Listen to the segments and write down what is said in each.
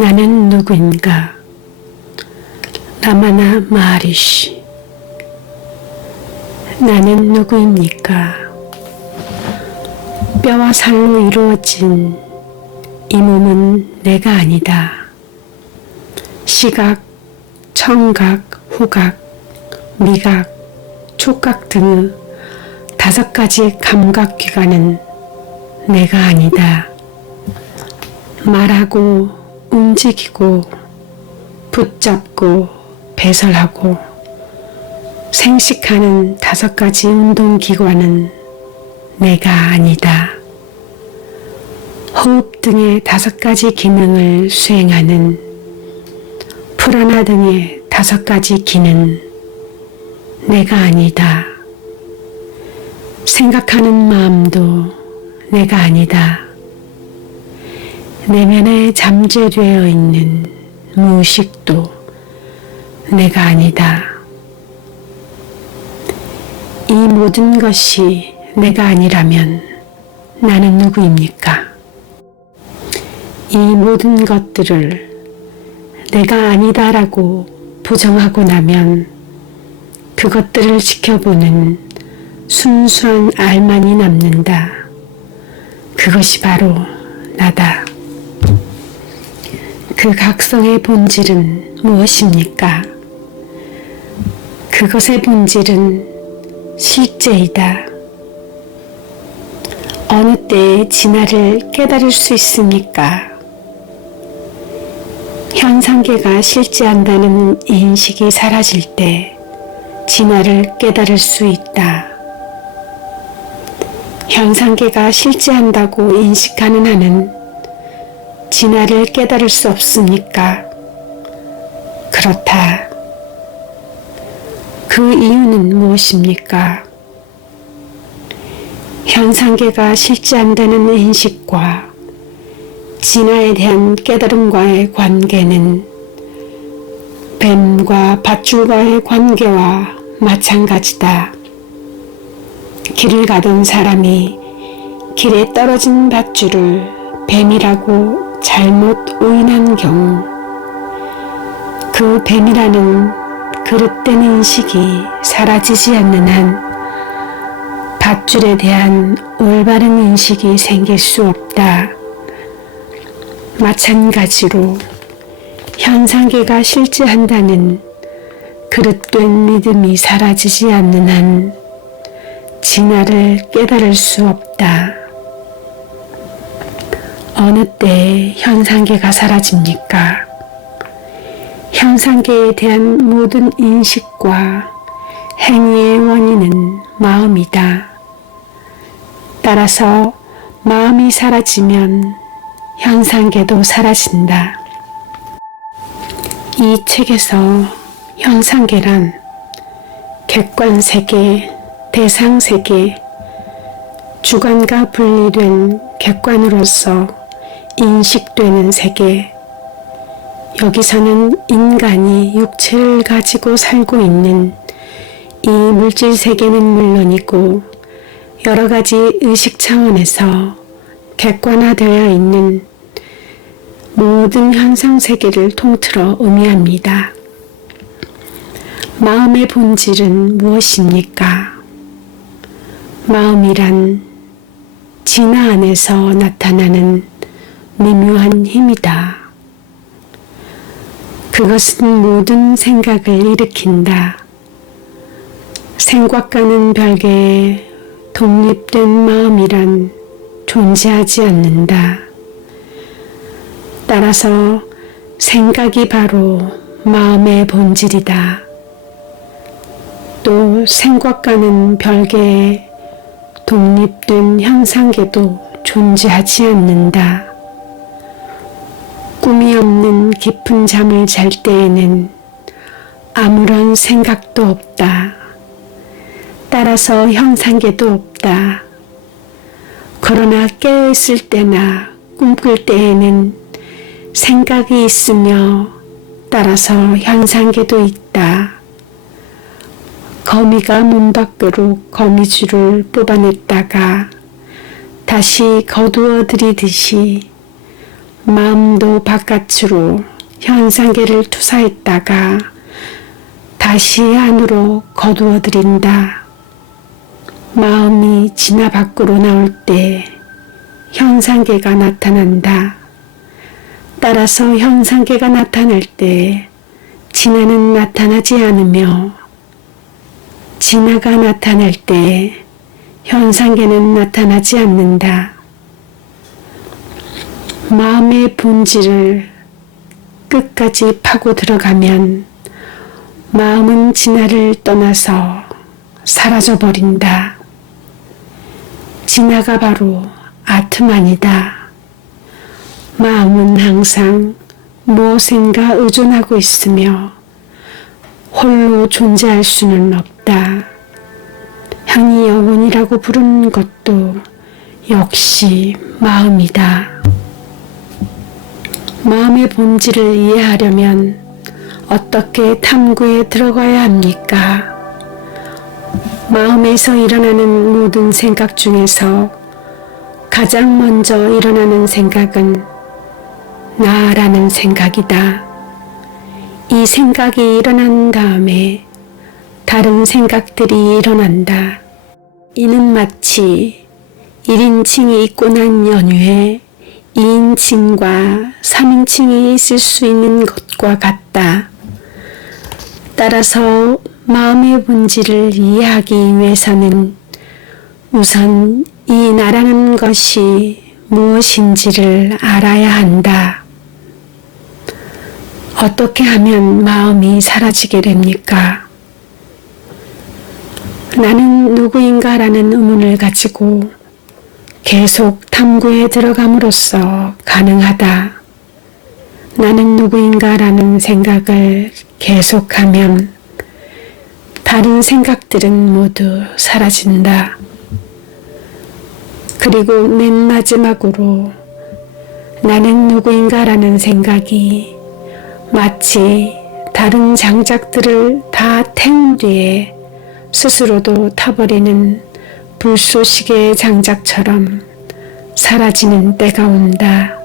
나는 누구인가? 라마나 마하리시. 나는 누구입니까? 뼈와 살로 이루어진 이 몸은 내가 아니다. 시각, 청각, 후각, 미각, 촉각 등의 5가지 감각기관은 내가 아니다. 말하고 움직이고 붙잡고 배설하고 생식하는 5가지 운동기관은 내가 아니다. 호흡 등의 5가지 기능을 수행하는 프라나 등의 5가지 기는 내가 아니다. 생각하는 마음도 내가 아니다. 내면에 잠재되어 있는 무의식도 내가 아니다. 이 모든 것이 내가 아니라면 나는 누구입니까? 이 모든 것들을 내가 아니다라고 부정하고 나면 그것들을 지켜보는 순수한 알만이 남는다. 그것이 바로 나다. 그 각성의 본질은 무엇입니까? 그것의 본질은 실제이다. 어느 때에 진화를 깨달을 수 있습니까? 현상계가 실제한다는 인식이 사라질 때 진화를 깨달을 수 있다. 현상계가 실제한다고 인식하는 한은 진화를 깨달을 수 없습니까? 그렇다. 그 이유는 무엇입니까? 현상계가 실제한다는 인식과 진화에 대한 깨달음과의 관계는 뱀과 밧줄과의 관계와 마찬가지다. 길을 가던 사람이 길에 떨어진 밧줄을 뱀이라고 잘못 오인한 경우 그 뱀이라는 그릇된 인식이 사라지지 않는 한 밧줄에 대한 올바른 인식이 생길 수 없다. 마찬가지로 현상계가 실제한다는 그릇된 믿음이 사라지지 않는 한 진화를 깨달을 수 없다. 어느 때에 현상계가 사라집니까? 현상계에 대한 모든 인식과 행위의 원인은 마음이다. 따라서 마음이 사라지면 현상계도 사라진다. 이 책에서 현상계란 객관세계, 대상세계, 주관과 분리된 객관으로서 인식되는 세계, 여기서는 인간이 육체를 가지고 살고 있는 이 물질 세계는 물론이고 여러 가지 의식 차원에서 객관화되어 있는 모든 현상 세계를 통틀어 의미합니다. 마음의 본질은 무엇입니까? 마음이란 진화 안에서 나타나는 미묘한 힘이다. 그것은 모든 생각을 일으킨다. 생각과는 별개의 독립된 마음이란 존재하지 않는다. 따라서 생각이 바로 마음의 본질이다. 또 생각과는 별개의 독립된 현상계도 존재하지 않는다. 꿈이 없는 깊은 잠을 잘 때에는 아무런 생각도 없다. 따라서 현상계도 없다. 그러나 깨어있을 때나 꿈꿀 때에는 생각이 있으며 따라서 현상계도 있다. 거미가 문 밖으로 거미줄을 뽑아냈다가 다시 거두어 들이듯이 마음도 바깥으로 현상계를 투사했다가 다시 안으로 거두어들인다. 마음이 진화 밖으로 나올 때 현상계가 나타난다. 따라서 현상계가 나타날 때 진화는 나타나지 않으며 진화가 나타날 때 현상계는 나타나지 않는다. 마음의 본질을 끝까지 파고 들어가면 마음은 진화를 떠나서 사라져버린다. 진화가 바로 아트만이다. 마음은 항상 무엇인가 의존하고 있으며 홀로 존재할 수는 없다. 향이 영혼이라고 부르는 것도 역시 마음이다. 마음의 본질을 이해하려면 어떻게 탐구에 들어가야 합니까? 마음에서 일어나는 모든 생각 중에서 가장 먼저 일어나는 생각은 나라는 생각이다. 이 생각이 일어난 다음에 다른 생각들이 일어난다. 이는 마치 1인칭이 있고 난 연후에 2인칭과 3인칭이 있을 수 있는 것과 같다. 따라서 마음의 본질을 이해하기 위해서는 우선 이 나라는 것이 무엇인지를 알아야 한다. 어떻게 하면 마음이 사라지게 됩니까? 나는 누구인가 라는 의문을 가지고 계속 탐구에 들어감으로써 가능하다. 나는 누구인가 라는 생각을 계속하면 다른 생각들은 모두 사라진다. 그리고 맨 마지막으로 나는 누구인가 라는 생각이 마치 다른 장작들을 다 태운 뒤에 스스로도 타버리는 불쏘시개의 장작처럼 사라지는 때가 온다.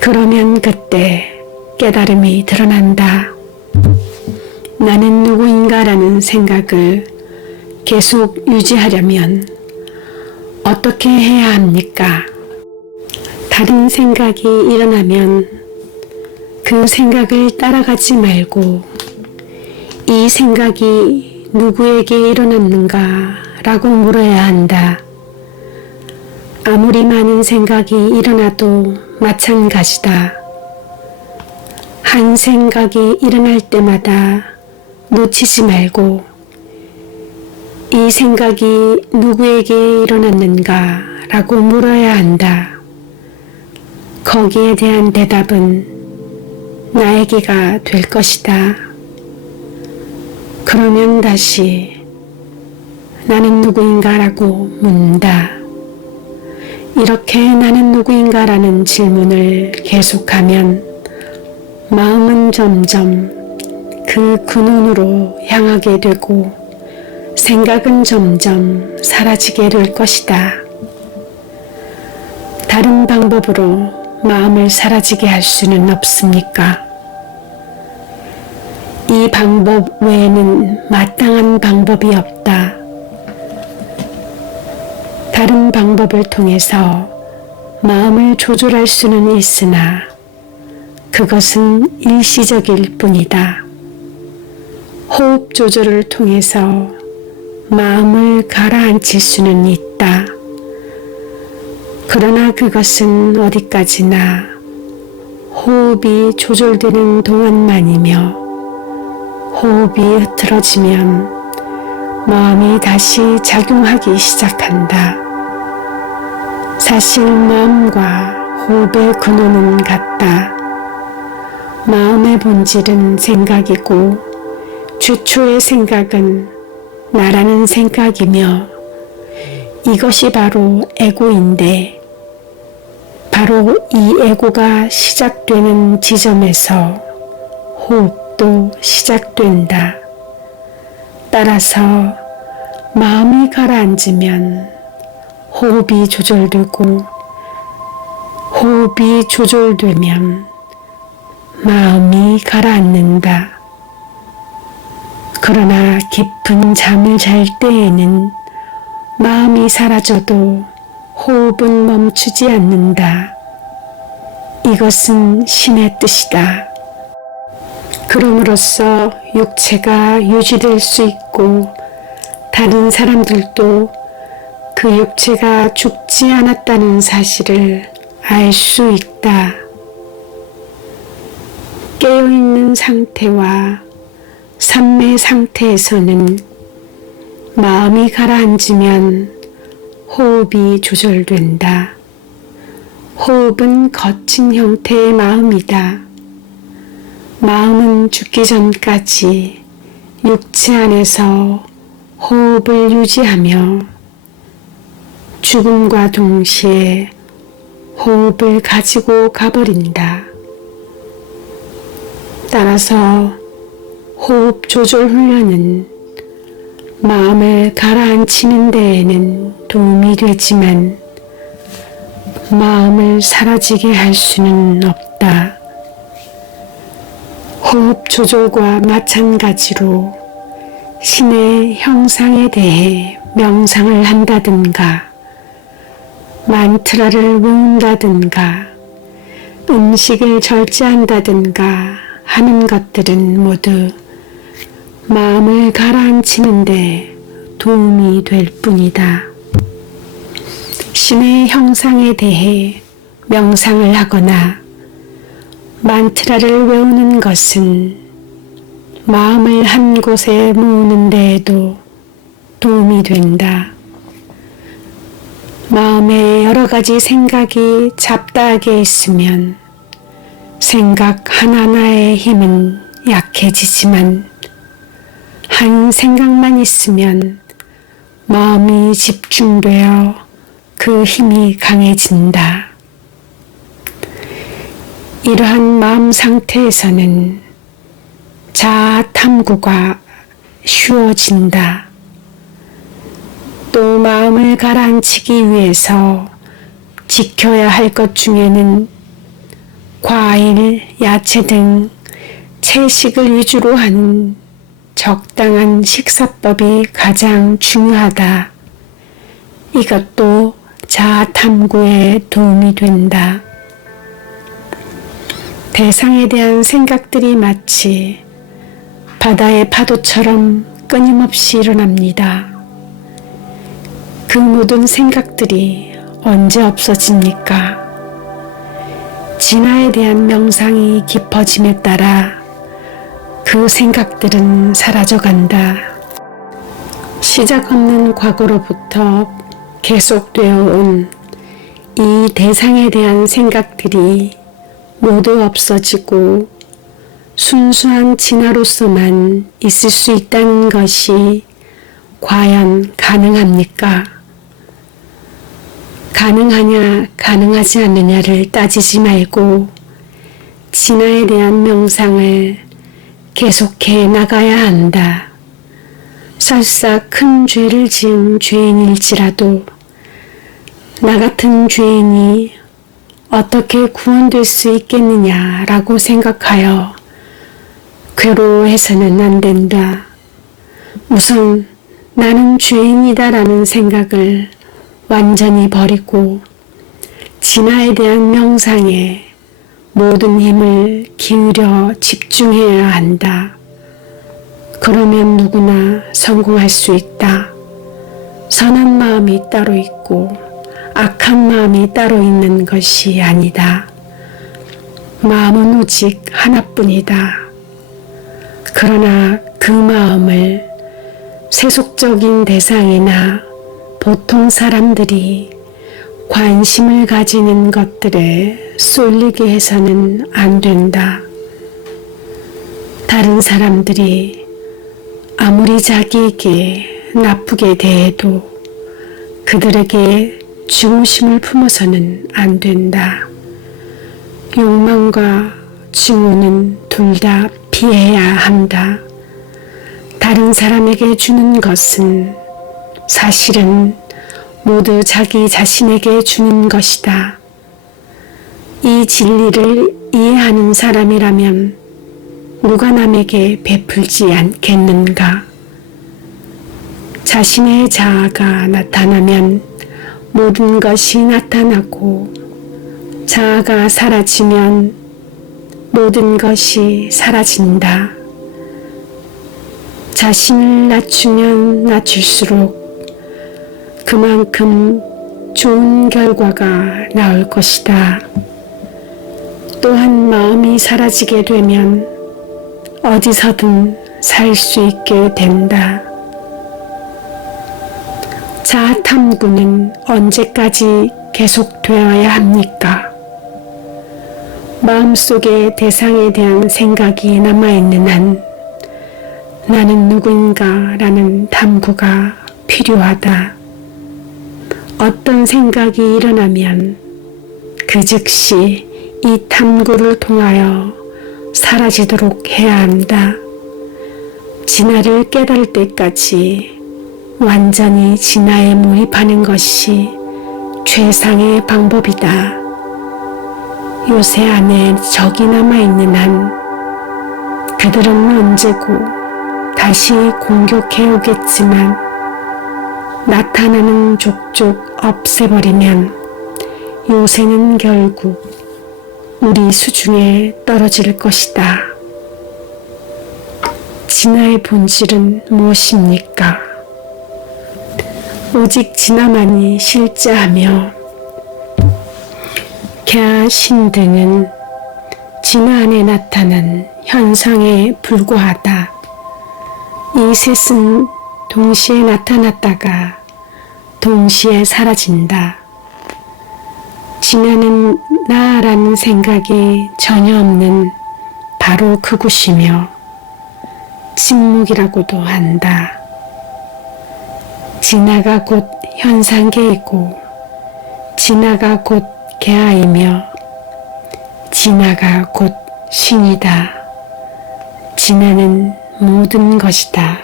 그러면 그때 깨달음이 드러난다. 나는 누구인가 라는 생각을 계속 유지하려면 어떻게 해야 합니까? 다른 생각이 일어나면 그 생각을 따라가지 말고 이 생각이 누구에게 일어났는가 라고 물어야 한다. 아무리 많은 생각이 일어나도 마찬가지다. 한 생각이 일어날 때마다 놓치지 말고 이 생각이 누구에게 일어났는가 라고 물어야 한다. 거기에 대한 대답은 나에게가 될 것이다. 그러면 다시 나는 누구인가 라고 묻는다. 이렇게 나는 누구인가 라는 질문을 계속하면 마음은 점점 그 근원으로 향하게 되고 생각은 점점 사라지게 될 것이다. 다른 방법으로 마음을 사라지게 할 수는 없습니까? 이 방법 외에는 마땅한 방법이 없다. 다른 방법을 통해서 마음을 조절할 수는 있으나 그것은 일시적일 뿐이다. 호흡 조절을 통해서 마음을 가라앉힐 수는 있다. 그러나 그것은 어디까지나 호흡이 조절되는 동안만이며 호흡이 흐트러지면 마음이 다시 작용하기 시작한다. 사실 마음과 호흡의 근원은 같다. 마음의 본질은 생각이고 주초의 생각은 나라는 생각이며 이것이 바로 에고인데 바로 이 에고가 시작되는 지점에서 호흡도 시작된다. 따라서 마음이 가라앉으면 호흡이 조절되고 호흡이 조절되면 마음이 가라앉는다. 그러나 깊은 잠을 잘 때에는 마음이 사라져도 호흡은 멈추지 않는다. 이것은 신의 뜻이다. 그럼으로써 육체가 유지될 수 있고 다른 사람들도 그 육체가 죽지 않았다는 사실을 알 수 있다. 깨어있는 상태와 삼매 상태에서는 마음이 가라앉으면 호흡이 조절된다. 호흡은 거친 형태의 마음이다. 마음은 죽기 전까지 육체 안에서 호흡을 유지하며 죽음과 동시에 호흡을 가지고 가버린다. 따라서 호흡 조절 훈련은 마음을 가라앉히는 데에는 도움이 되지만 마음을 사라지게 할 수는 없다. 호흡 조절과 마찬가지로 신의 형상에 대해 명상을 한다든가 만트라를 외운다든가 음식을 절제한다든가 하는 것들은 모두 마음을 가라앉히는데 도움이 될 뿐이다. 신의 형상에 대해 명상을 하거나 만트라를 외우는 것은 마음을 한 곳에 모으는 데에도 도움이 된다. 마음에 여러 가지 생각이 잡다하게 있으면 생각 하나하나의 힘은 약해지지만 한 생각만 있으면 마음이 집중되어 그 힘이 강해진다. 이러한 마음 상태에서는 자아 탐구가 쉬워진다. 또 마음을 가라앉히기 위해서 지켜야 할 것 중에는 과일, 야채 등 채식을 위주로 하는 적당한 식사법이 가장 중요하다. 이것도 자아 탐구에 도움이 된다. 대상에 대한 생각들이 마치 바다의 파도처럼 끊임없이 일어납니다. 그 모든 생각들이 언제 없어집니까? 진화에 대한 명상이 깊어짐에 따라 그 생각들은 사라져간다. 시작 없는 과거로부터 계속되어 온 이 대상에 대한 생각들이 모두 없어지고 순수한 진화로서만 있을 수 있다는 것이 과연 가능합니까? 가능하냐, 가능하지 않느냐를 따지지 말고 진화에 대한 명상을 계속해 나가야 한다. 설사 큰 죄를 지은 죄인일지라도 나 같은 죄인이 어떻게 구원될 수 있겠느냐라고 생각하여 괴로워해서는 안 된다. 우선 나는 죄인이다라는 생각을 완전히 버리고 진화에 대한 명상에 모든 힘을 기울여 집중해야 한다. 그러면 누구나 성공할 수 있다. 선한 마음이 따로 있고 악한 마음이 따로 있는 것이 아니다. 마음은 오직 하나뿐이다. 그러나 그 마음을 세속적인 대상이나 보통 사람들이 관심을 가지는 것들에 쏠리게 해서는 안 된다. 다른 사람들이 아무리 자기에게 나쁘게 대해도 그들에게 증오심을 품어서는 안 된다. 욕망과 증오는 둘 다 피해야 한다. 다른 사람에게 주는 것은 사실은 모두 자기 자신에게 주는 것이다. 이 진리를 이해하는 사람이라면 누가 남에게 베풀지 않겠는가? 자신의 자아가 나타나면 모든 것이 나타나고, 자아가 사라지면 모든 것이 사라진다. 자신을 낮추면 낮출수록 그만큼 좋은 결과가 나올 것이다. 또한 마음이 사라지게 되면 어디서든 살 수 있게 된다. 자아 탐구는 언제까지 계속되어야 합니까? 마음속에 대상에 대한 생각이 남아있는 한 나는 누구인가 라는 탐구가 필요하다. 어떤 생각이 일어나면 그 즉시 이 탐구를 통하여 사라지도록 해야 한다. 진화를 깨달을 때까지 완전히 진화에 몰입하는 것이 최상의 방법이다. 요새 안에 적이 남아있는 한 그들은 언제고 다시 공격해 오겠지만, 나타나는 족족 없애버리면 요새는 결국 우리 수중에 떨어질 것이다. 진화의 본질은 무엇입니까? 오직 진화만이 실제하며 갸, 신 등은 진화 안에 나타난 현상에 불과하다. 이 셋은 동시에 나타났다가 동시에 사라진다. 진화는 나라는 생각이 전혀 없는 바로 그곳이며 침묵이라고도 한다. 진화가 곧 현상계이고, 진화가 곧 갸이며, 진화가 곧 신이다. 진화는 모든 것이다.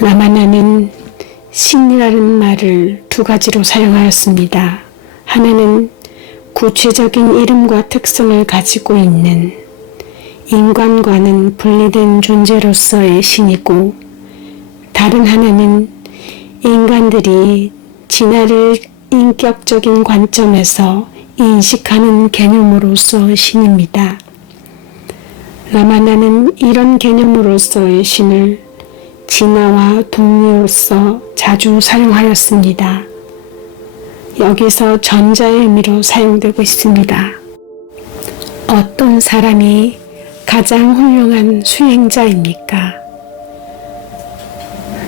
라마나는 신이라는 말을 두 가지로 사용하였습니다. 하나는 구체적인 이름과 특성을 가지고 있는 인간과는 분리된 존재로서의 신이고, 다른 하나는 인간들이 진화를 인격적인 관점에서 인식하는 개념으로서 신입니다. 라마나는 이런 개념으로서의 신을 진화와 동료로서 자주 사용하였습니다. 여기서 전자의 의미로 사용되고 있습니다. 어떤 사람이 가장 훌륭한 수행자입니까?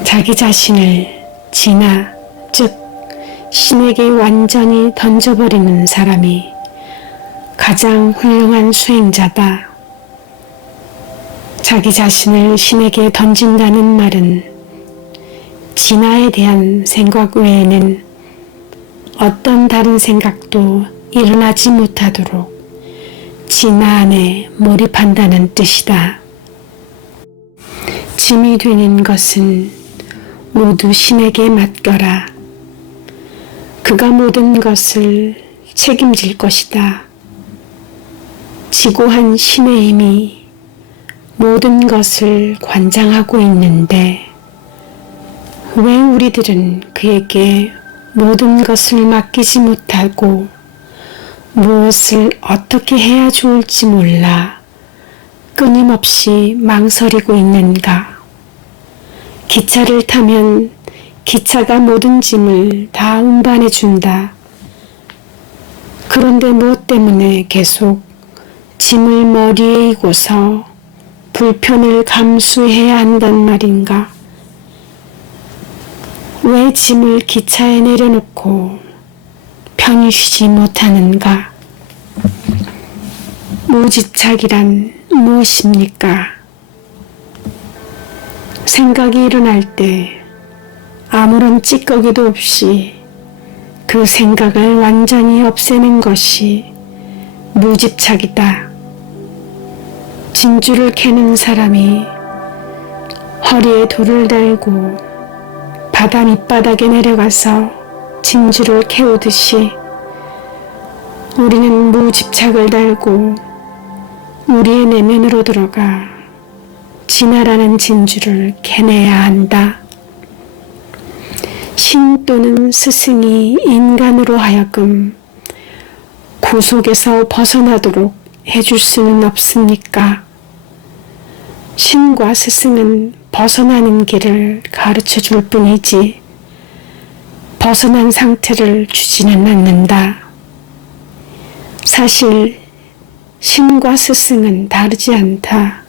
자기 자신을 진화, 즉 신에게 완전히 던져버리는 사람이 가장 훌륭한 수행자다. 자기 자신을 신에게 던진다는 말은 진화에 대한 생각 외에는 어떤 다른 생각도 일어나지 못하도록 진화 안에 몰입한다는 뜻이다. 짐이 되는 것은 모두 신에게 맡겨라. 그가 모든 것을 책임질 것이다. 지고한 신의 힘이 모든 것을 관장하고 있는데 왜 우리들은 그에게 모든 것을 맡기지 못하고 무엇을 어떻게 해야 좋을지 몰라 끊임없이 망설이고 있는가? 기차를 타면 기차가 모든 짐을 다 운반해 준다. 그런데 무엇 때문에 계속 짐을 머리에 이고서 불편을 감수해야 한단 말인가? 왜 짐을 기차에 내려놓고 편히 쉬지 못하는가? 무집착이란 무엇입니까? 생각이 일어날 때 아무런 찌꺼기도 없이 그 생각을 완전히 없애는 것이 무집착이다. 진주를 캐는 사람이 허리에 돌을 달고 바다 밑바닥에 내려가서 진주를 캐오듯이 우리는 무집착을 달고 우리의 내면으로 들어가 진화라는 진주를 캐내야 한다. 신 또는 스승이 인간으로 하여금 구속에서 벗어나도록 해줄 수는 없습니까? 신과 스승은 벗어나는 길을 가르쳐 줄 뿐이지 벗어난 상태를 주지는 않는다. 사실 신과 스승은 다르지 않다.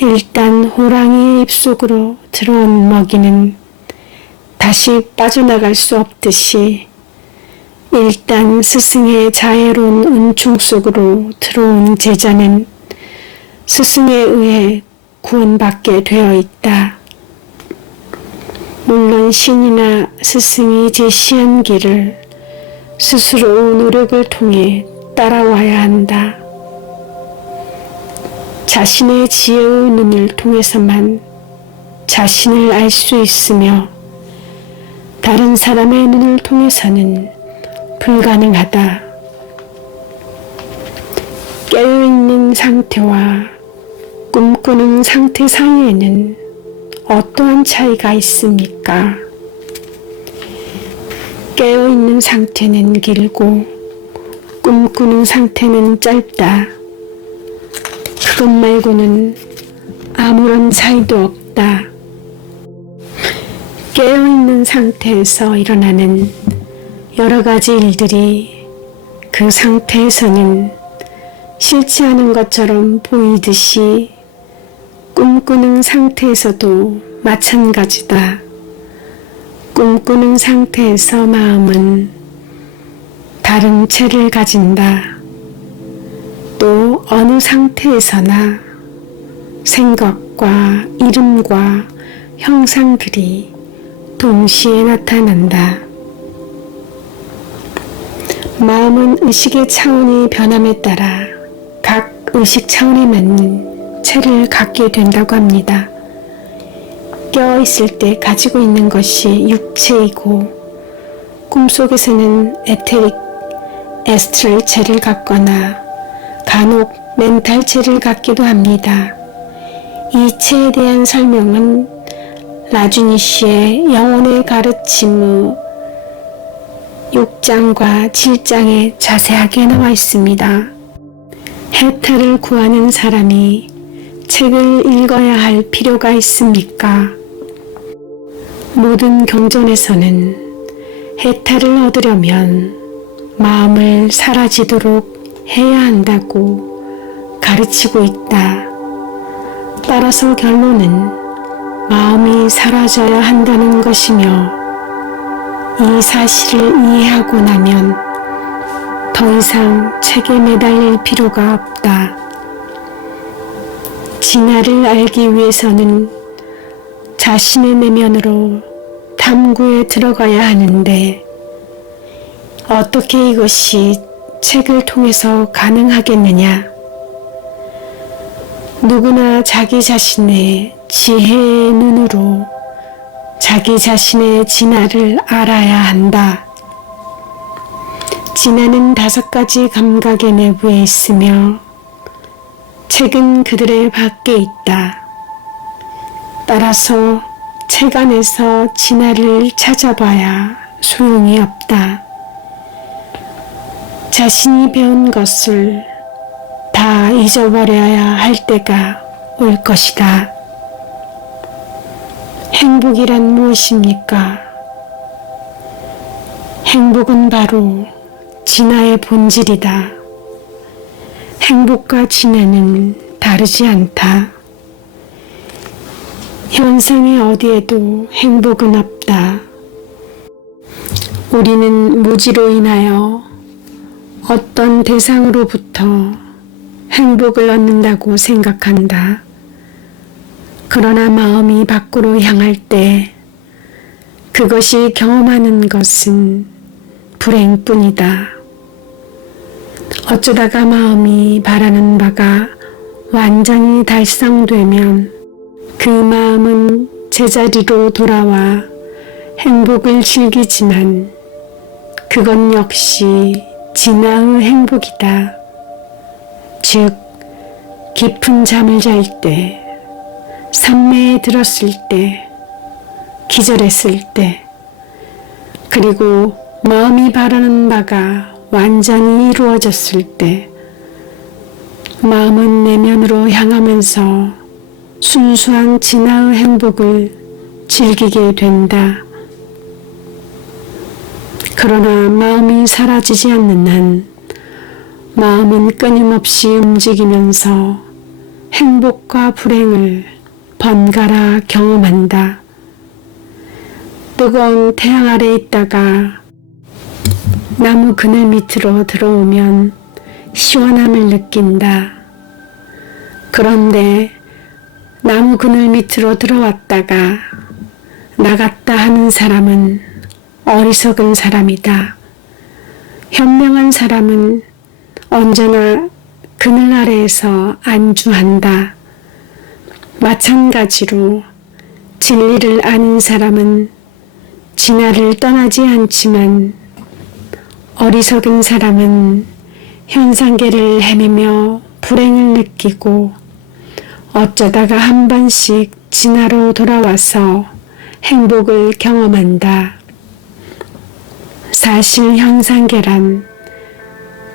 일단 호랑이의 입속으로 들어온 먹이는 다시 빠져나갈 수 없듯이 일단 스승의 자애로운 은총 속으로 들어온 제자는 스승에 의해 구원받게 되어 있다. 물론 신이나 스승이 제시한 길을 스스로 노력을 통해 따라와야 한다. 자신의 지혜의 눈을 통해서만 자신을 알 수 있으며 다른 사람의 눈을 통해서는 불가능하다. 깨어있는 상태와 꿈꾸는 상태 사이에는 어떠한 차이가 있습니까? 깨어있는 상태는 길고 꿈꾸는 상태는 짧다. 그것 말고는 아무런 차이도 없다. 깨어있는 상태에서 일어나는 여러 가지 일들이 그 상태에서는 싫지 않은 것처럼 보이듯이 꿈꾸는 상태에서도 마찬가지다. 꿈꾸는 상태에서 마음은 다른 체를 가진다. 또 어느 상태에서나 생각과 이름과 형상들이 동시에 나타난다. 마음은 의식의 차원이 변함에 따라 각 의식 차원에 맞는 체를 갖게 된다고 합니다. 깨어있을 때 가지고 있는 것이 육체이고 꿈속에서는 에테릭, 에스트럴 체를 갖거나 간혹 멘탈 체를 갖기도 합니다. 이 체에 대한 설명은 라주니 씨의 영혼의 가르침의 6장과 7장에 자세하게 나와 있습니다. 해탈을 구하는 사람이 책을 읽어야 할 필요가 있습니까? 모든 경전에서는 해탈을 얻으려면 마음을 사라지도록 해야 한다고 가르치고 있다. 따라서 결론은 마음이 사라져야 한다는 것이며 이 사실을 이해하고 나면 더 이상 책에 매달릴 필요가 없다. 진화를 알기 위해서는 자신의 내면으로 탐구에 들어가야 하는데 어떻게 이것이 책을 통해서 가능하겠느냐? 누구나 자기 자신의 지혜의 눈으로 자기 자신의 진화를 알아야 한다. 진화는 5가지 감각의 내부에 있으며 책은 그들의 밖에 있다. 따라서 책 안에서 진화를 찾아봐야 소용이 없다. 자신이 배운 것을 다 잊어버려야 할 때가 올 것이다. 행복이란 무엇입니까? 행복은 바로 진화의 본질이다. 행복과 진화는 다르지 않다. 현생의 어디에도 행복은 없다. 우리는 무지로 인하여 어떤 대상으로부터 행복을 얻는다고 생각한다. 그러나 마음이 밖으로 향할 때 그것이 경험하는 것은 불행뿐이다. 어쩌다가 마음이 바라는 바가 완전히 달성되면 그 마음은 제자리로 돌아와 행복을 즐기지만 그건 역시 진화의 행복이다. 즉, 깊은 잠을 잘 때, 삼매에 들었을 때, 기절했을 때, 그리고 마음이 바라는 바가 완전히 이루어졌을 때, 마음은 내면으로 향하면서 순수한 진화의 행복을 즐기게 된다. 그러나 마음이 사라지지 않는 한 마음은 끊임없이 움직이면서 행복과 불행을 번갈아 경험한다. 뜨거운 태양 아래 있다가 나무 그늘 밑으로 들어오면 시원함을 느낀다. 그런데 나무 그늘 밑으로 들어왔다가 나갔다 하는 사람은 어리석은 사람이다. 현명한 사람은 언제나 그늘 아래에서 안주한다. 마찬가지로 진리를 아는 사람은 진화를 떠나지 않지만 어리석은 사람은 현상계를 헤매며 불행을 느끼고 어쩌다가 한 번씩 진화로 돌아와서 행복을 경험한다. 사실 현상계란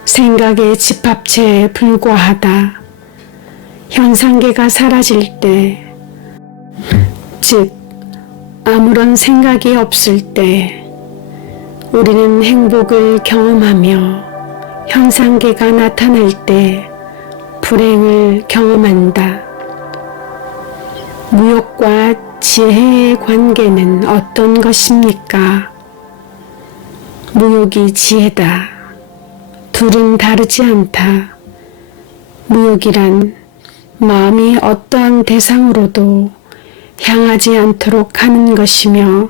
생각의 집합체에 불과하다. 현상계가 사라질 때, 즉 아무런 생각이 없을 때 우리는 행복을 경험하며 현상계가 나타날 때 불행을 경험한다. 무욕과 지혜의 관계는 어떤 것입니까? 무욕이 지혜다. 둘은 다르지 않다. 무욕이란 마음이 어떠한 대상으로도 향하지 않도록 하는 것이며,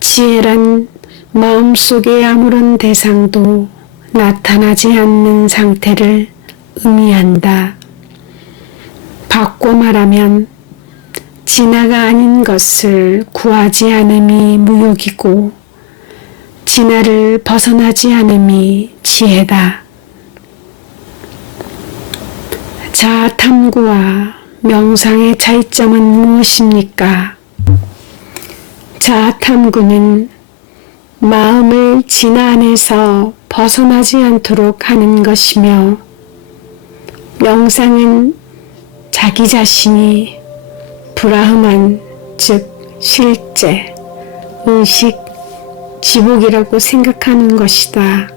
지혜란 마음속에 아무런 대상도 나타나지 않는 상태를 의미한다. 바꿔 말하면 진화가 아닌 것을 구하지 않음이 무욕이고 진화를 벗어나지 않음이 지혜다. 자아 탐구와 명상의 차이점은 무엇입니까? 자아 탐구는 마음을 진화 안에서 벗어나지 않도록 하는 것이며, 명상은 자기 자신이 브라흐만, 즉 실제, 의식, 지복이라고 생각하는 것이다.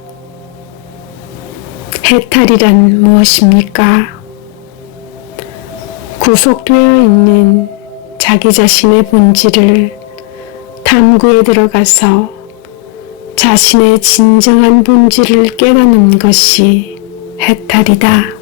해탈이란 무엇입니까? 구속되어 있는 자기 자신의 본질을 탐구에 들어가서 자신의 진정한 본질을 깨닫는 것이 해탈이다.